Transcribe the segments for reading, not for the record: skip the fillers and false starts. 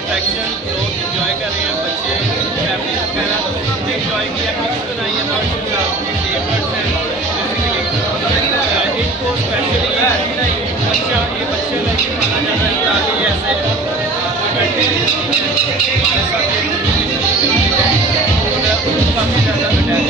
Attraction लोग enjoy कर रहे हैं, बच्चे फैमिली वगैरह सबने इंजॉय किया। किस बनाई है बर्ड्स हैं बेसिकली इनको स्पेशली बच्चा ये बच्चे लेके माना जाता है ताकि ऐसे बैठे हमारे साथ काफ़ी ज़्यादा अटैच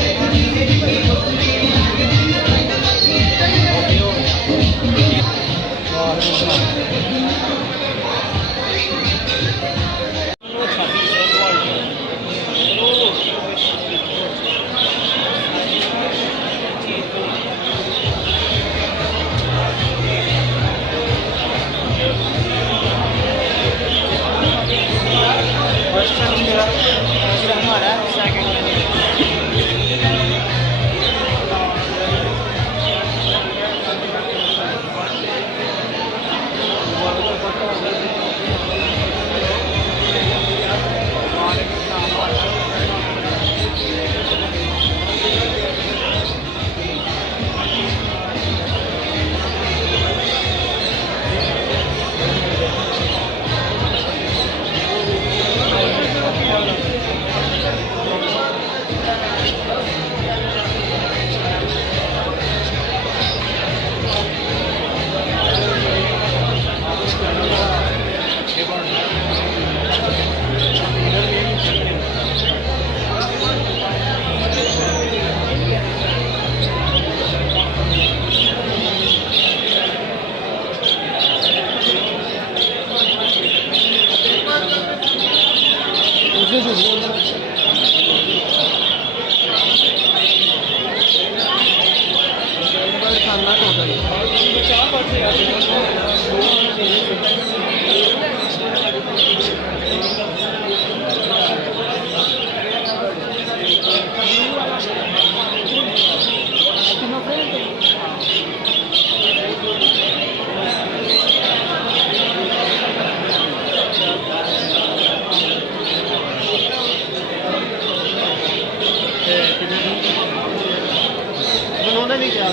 उन्होंने नहीं किया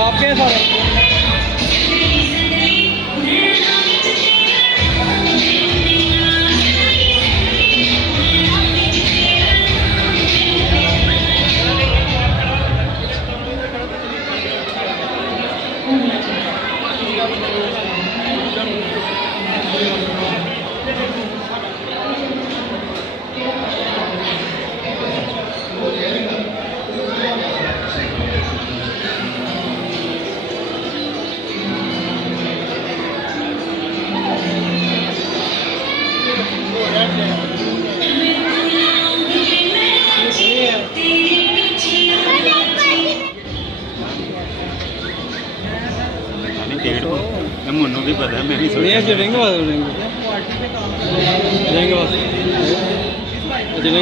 आपके सारे टिकट ਮੈਨੂੰ भी पता है, मैं भी नहीं अच्छे रिंग वाले रिंग वाले रिंग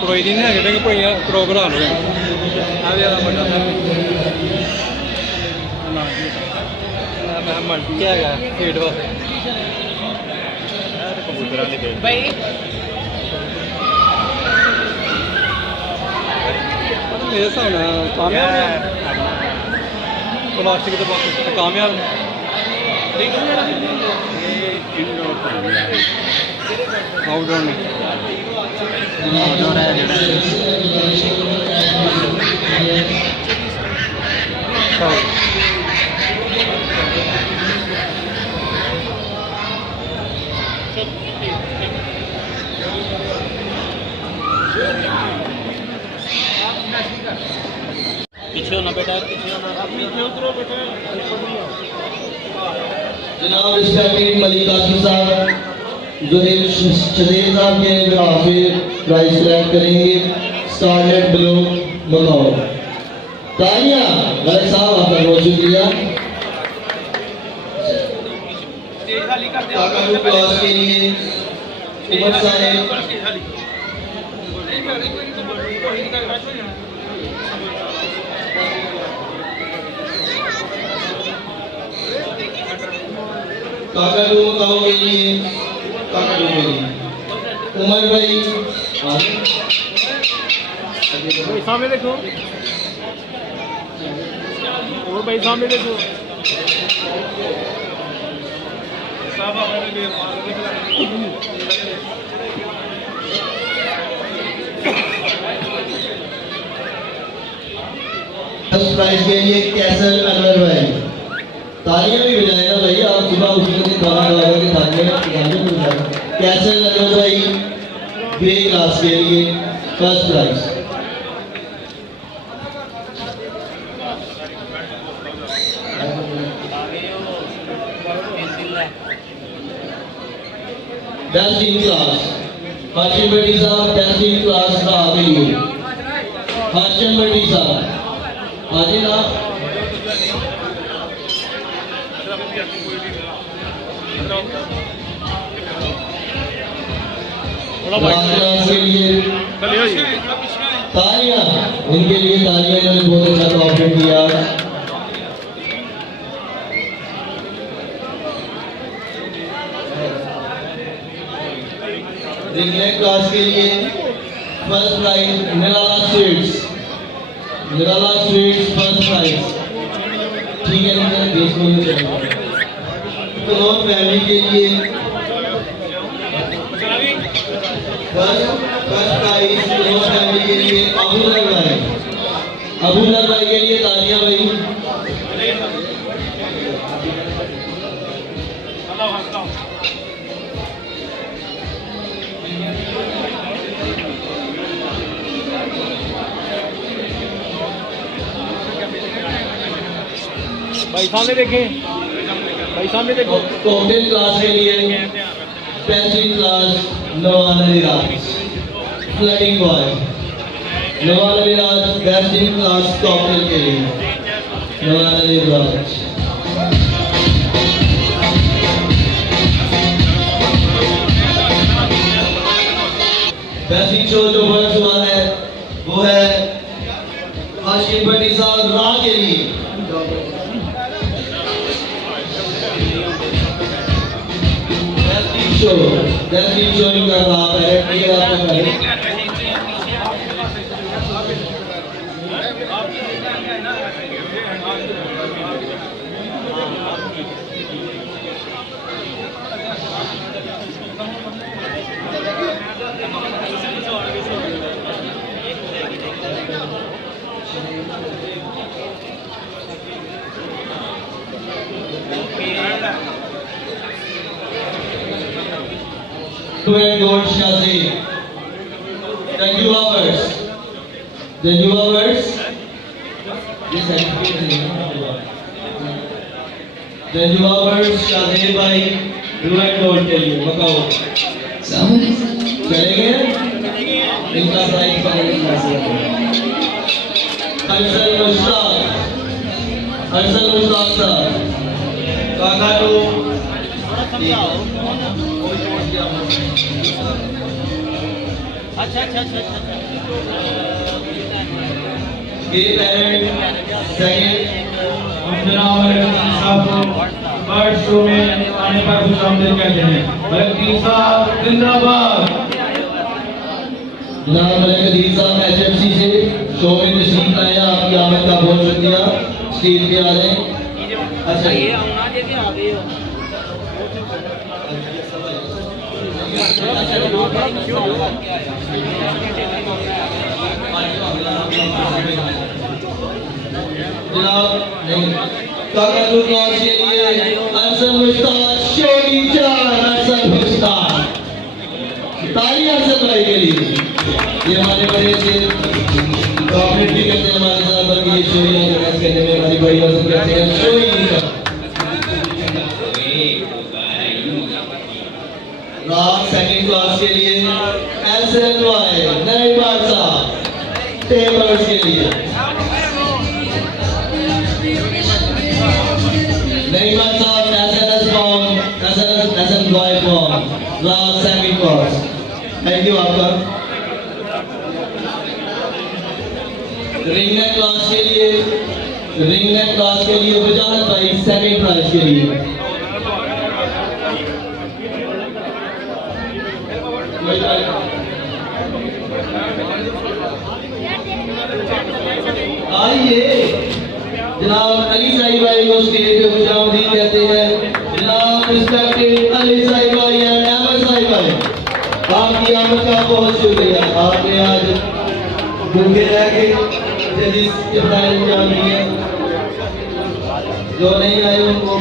कोई नहीं है रिंग कोई प्रो बना लो आ भी वाला बड़ा मैं मर क्या है फीड वाले कबूतर वाले बैठ भाई मेरे सामने कामयाब प्लास्टिक के बॉक्स कामयाब आउटडोर नहीं आउटडोर है पीछे होना बेटा, पीछे होना, पीछे उतरो बेटा। जनाब रिस्पेक्टिंग मलिक आसिफ साहब जोहेल शदेल साहब के बिहाफ पे प्राइज कलेक्ट करेंगे। स्कारलेट ब्लू मकाओ तालियां मलिक साहब आपका बहुत शुक्रिया। काकारू क्लास के लिए उमर साहब काकारू मकाओ के लिए काकारू के लिए उमर भाई सामने देखो वो भाई सामने देखो फर्स्ट प्राइज के लिए कैसर अनवर भाई तालियां भी बजाए ना भाई, आप सुबह उठने के खाना खा के तालियां बजाए। कैसर अनवर भाई ग्रे क्लास के लिए first prize. Best in class Hashim Bhatti sahab, best in class का आप ही हो हाशिम भट्टी साहब आगे ना क्लास के लिए तालियां, इनके लिए तालियां, इन्होंने बहुत अच्छा कॉपरेट किया। रिग्नेट क्लास के लिए फर्स्ट प्राइज निराला स्वीट्स, निराला स्वीट्स फर्स्ट प्राइज। ठीक है कनौर फैमिली के लिए फर्स्ट प्राइज कनौर फैमिली के लिए अबूजर भाई, अबूजर भाई के लिए तालियां भाई। भाई सामने देखें, भाई सामने देखो। कॉकटेल क्लास के लिए pencil class Nawan Ali Raj, flooding boy Nawan Ali Raj, best in class cocktail के लिए Nawan Ali Raj. Best in show जो वर्ष हुआ है वो है हाशिम भट्टी साहब राह के लिए। That's been showing you guys how Gold Shazi, the Yuva Verse, this certificate is the Yuva Verse Shazi भाई Blue and Gold के लिए बताओ चलेंगे इनका प्राइस पकड़ने हसन मुश्ताक साहब काका को अच्छा ये पैरेंट सेकंड बर्ड शो में आने पर खुश आमदीद कहते हैं। बल्कि साहब जिंदाबाद। जनाब मलिक साहब HFC से शो में तशरीफ लाए, आपकी आमद का बहुत शुक्रिया। स्टेज पे आ जाए। अच्छा ये जनाब नहीं काका को क्लास के लिए अरसल मुश्ताक शोनी चार अरसल मुश्ताक तालियां सब भाई के लिए। ये हमारे बड़े से कॉपरेट भी करते हैं हमारे साथ, बल्कि ये शोरी ऑर्गेनाइज करने में हमारी बड़ी मदद करते हैं। शोरी रात सेकंड क्लास के लिए SNY नई बादशाह टेबल्स के लिए नई बादशाह SNS फॉर्म SNY फॉर्म रात सेकंड क्लास। थैंक यू आपका। रिंग नेक क्लास के लिए वजाहत भाई सेकंड प्राइज के लिए। आइए जनाब अली साहिब भाई को स्टेज पे खुशामदीद कहते हैं। जनाब रिस्पेक्टेड अली साहिब भाई एंड अहमद साहिब भाई, आपकी आमद का बहुत शुक्रिया। आपने आज भूखे रह के इब्राहिम जान दी है, जो नहीं आए उनको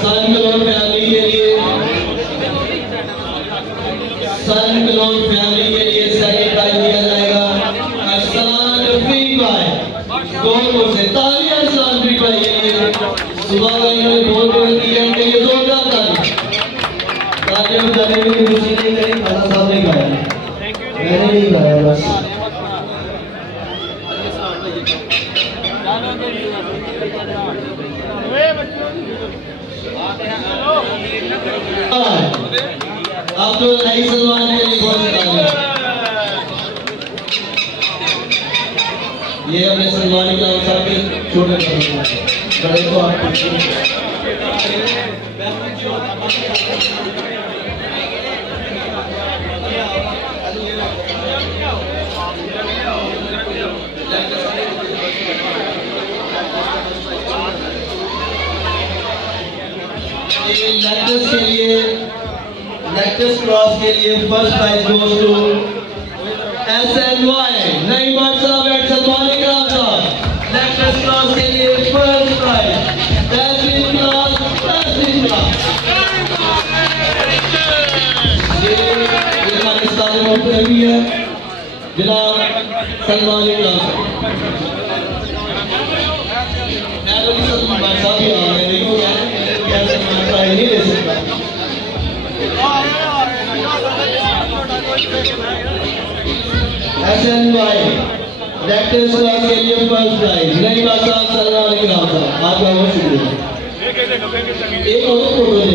सन कलोन फैमिली के लिए सेकंड प्राइज दिया जाएगा अरसलान रफीक भाई गोलपुर से। तालियां अरसलान रफीक भाई के लिए। सुबह का इन्होंने बहुत मेहनत की है, इनके लिए जोरदार तालियां बजाने में खुशी नहीं करी। खाना साहब ने खाया, मैंने नहीं खाया बस। अब तो नई सलमान के लिए बहुत ये अपने सलमान के अवसर के छोटे बड़े को लेक्चर्स क्रॉस के लिए first prize goes to SNY नई बादशाह एंड सलमान इकराम साहब। लेक्चर्स क्रॉस के लिए फर्स्ट प्राइज बेहतरीन क्लास। ये हमारे सारे मौके भी है जनाब सलमान इकराम साहब। सलमान बादशाह भी आ रहे हैं, क्या सलमान प्राइज नहीं ले सकता। SNY लेक्चर्स क्लास के लिए फर्स्ट प्राइज नई बादशाह सलमान इकराम साहब, आपका बहुत शुक्रिया। एक और फोटो ले लें।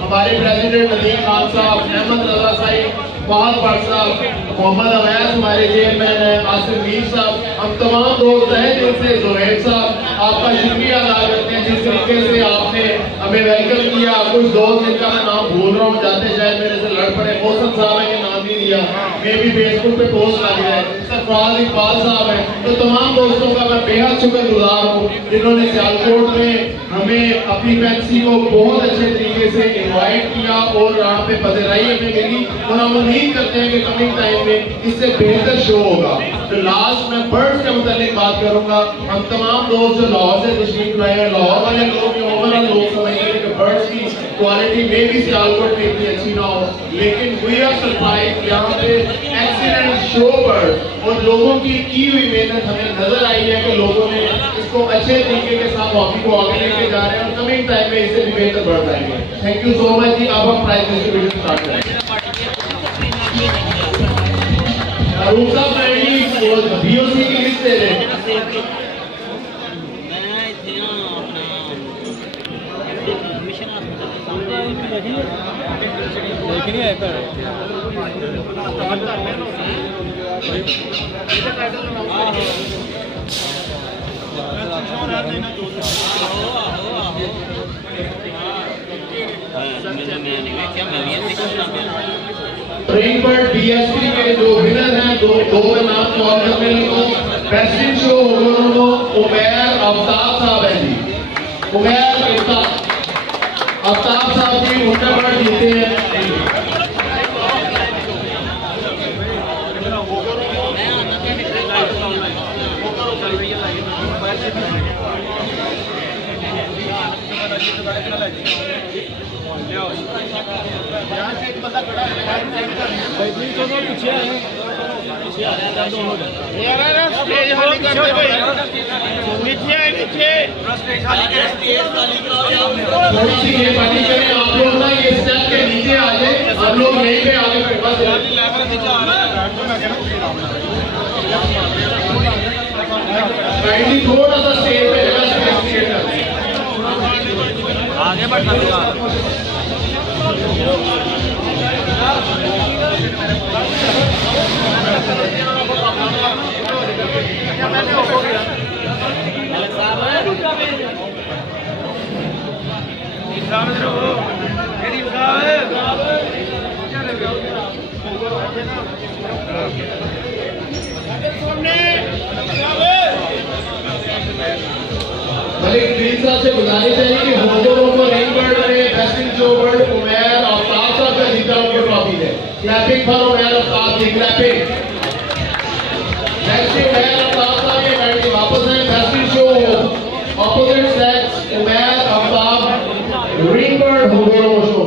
हमारे प्रेसिडेंट नदीम खान साहब, अहमद रजा साहिब, फहद भट्ट साहब, मोहम्मद अवैस हमारे चेयरमैन है, आसिफ मीर साहब, हम तमाम दोस्त हैं जिनसे जुनैद साहब आपका शुक्रिया अदा करते हैं जिस तरीके से आपने हमें वेलकम किया। कुछ दोस्त जिनका मैं नाम भूल रहा हूँ, जाते शायद मेरे से लड़ पड़े, मौसम साहब है कि नाम नहीं दिया, मैं भी फेसबुक पे पोस्ट लग गया है, सरफराज इकबाल साहब है। तो तमाम दोस्तों का मैं बेहद शुक्रगुजार हूँ जिन्होंने सियालकोट में हमें अपनी फैंसी को बहुत अच्छे तरीके से इनवाइट किया और यहाँ पे पधराई हमें मिली, और हम उम्मीद करते हैं कि कमिंग टाइम में इससे बेहतर शो होगा। तो लास्ट में बर्ड्स के मुतालिक बात करूंगा। हम तमाम दोस्त जो लाहौर से तशरीफ लाए हैं, लाहौर वाले लोग ओवरऑल लोग समझते हैं कि बर्ड्स की क्वालिटी में भी सियालकोट में इतनी अच्छी ना हो, लेकिन वी आर सरप्राइज यहाँ पे एक्सीलेंट शो पर और लोगों की हुई मेहनत हमें नजर आई है कि लोगों ने इसको अच्छे तरीके के साथ हॉकी को आगे लेके जा रहे हैं और कमिंग टाइम में इसे भी बेहतर बढ़ जाएंगे। थैंक यू सो मच जी। अब हम प्राइज डिस्ट्रीब्यूशन स्टार्ट करेंगे। अरुण साहब बीओसी की लिस्ट दे दें। देखनी है पर ट्रेन पर डीएसपी के जो विनर हैं दो में नाम कॉल कर मेरे को। बेस्ट इन शो होगा उमैर आफ्ताब साहब है जी। उमैर आफ्ताब साहब जी उन्नत जीते हैं। थोड़ी सी ये पार्टी करें आप लोग ना, ये स्टेप के नीचे आ जाए, हम लोग यहीं पे आगे काइंडली थोड़ा सा स्टेज पे जगह स्पेस क्रिएट कर आगे बढ़ना होगा। मलिक ड्रीम साहब से गुजारिश है कि होटलों को रिंग बर्ड में best in show bird Umair Aftab sahab का जीता उनकी ट्रॉफी है। Clapping for Umair Aftab ji, clapping. Next Umair Aftab sahab के बैठ के वापस आए। Best in show opposite sex Umair Aftab ring bird होटलों show.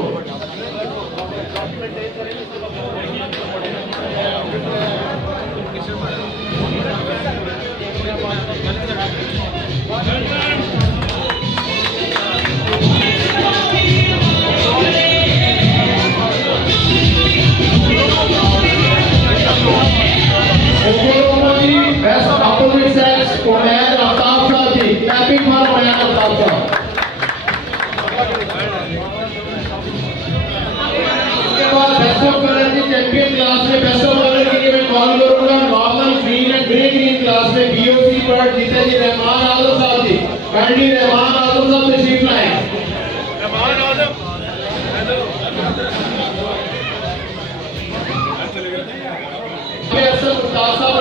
Best opposite sex Umair Aftab sahab ji, clapping for Umair Aftab sahab. इसके बाद बेस्ट ऑफ कलर की चैंपियन क्लास में बेस्ट ऑफ कलर के लिए मैं कॉल करूंगा normal green and grey green class में बीओसी पर जीते जी रहमान आजम साहब जी। काइंडली रहमान आजम साहब तशरीफ लाएं। रहमान आजम अफसर मुश्ताक साहब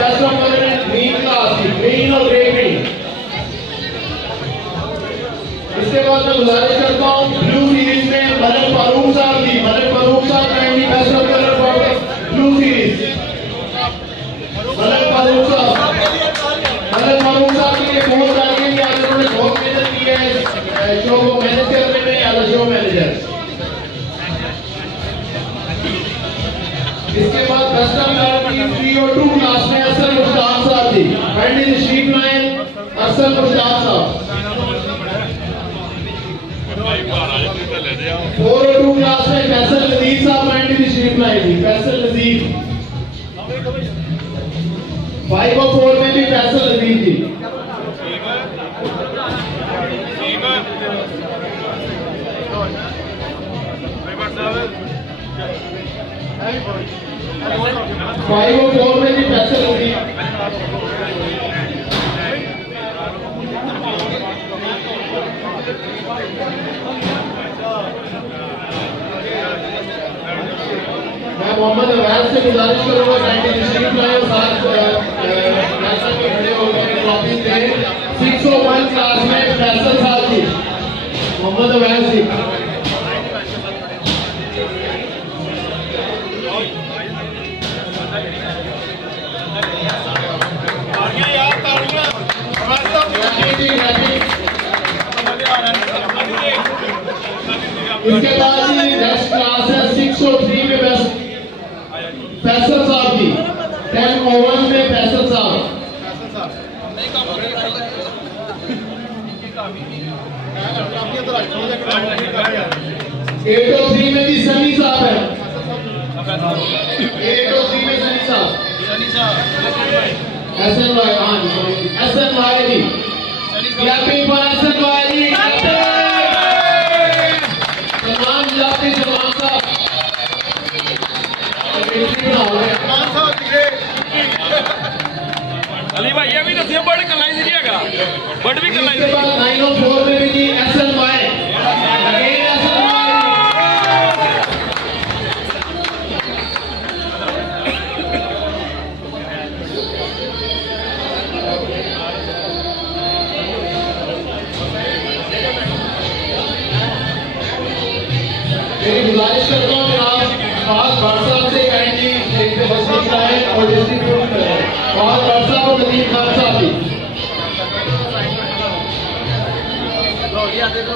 best of colour in green class, green और ग्रे ग्रीन। इसके बाद मैं गुजारिश करता हूँ ब्लू सीरीज में मलिक फारूक साहब जी। मलिक फारूक साहब kindly best of colour for blue series. Malik Farooq साहब के लिए बहुत चाहिए कि आप लोगों ने बहुत मेहनत की है शो को मैनेज करने में या शो मैनेजर। इसके बाद बेस्ट ऑफ कलर की 302 क्लास में अरसल मुश्ताक साहब जी। काइंडली तशरीफ लाएं अरसल मुश्ताक साहब। 402 क्लास में फैसल नजीर साहब काइंडली तशरीफ लाएं जी। फैसल नजीर। 504 में भी फैसल नजीर जी। फाइव और फोर में भी फैसल नजीर। मैं मोहम्मद अवैध से गुजारिश करूंगा काइंडली तशरीफ लाएं और साथ फैसल में खड़े होकर ट्रॉफी दें। 601 क्लास में फैसल साहब जी। मोहम्मद अवैध जी। इसके बाद जी नेक्स्ट क्लास है 603 में बस फैसल साहब की 1001 में फैसल साहब 803 में भी सनी साहब है 803 में सनी साहब SNY हाँ ji SNY ji clapping for SNY ji Salman Jafri Salman साहब अली भाई ये भी दसियो बड़ कलाई नहीं हैगा बड़ भी कलाई इसके बाद 904 में भी जी SNY अगेन SNY मेरी गुजारिश करता हूँ जनाब फहद भट्ट साहब से काइंडली स्टेज पे तशरीफ लाएं और डिस्ट्रीब्यूट करें फहद भट्ट साहब और नदीम खान साहब भी देखो